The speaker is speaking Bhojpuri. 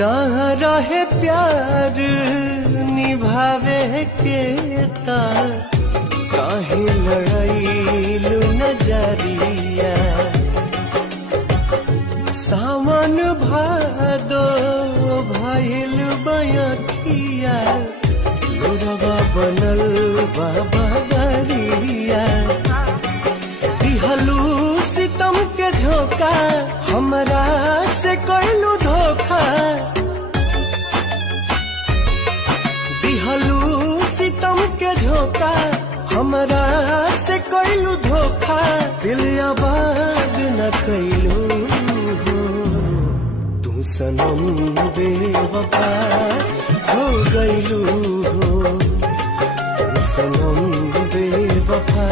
ना रहे प्यार निभावे के ता काहे लड़ाईलू नजरिया सावन भादो भइल बयखिया लोरवा बनल बाबा गरिया दिहलू सितम के झोंका हमरा से कइलू धोखा दिहलू सितम के झोंका हमरा से कइलू धोखा दिल आबाद न कइलू तू सनम बेवफा हो गइलू तू सनम बेवफा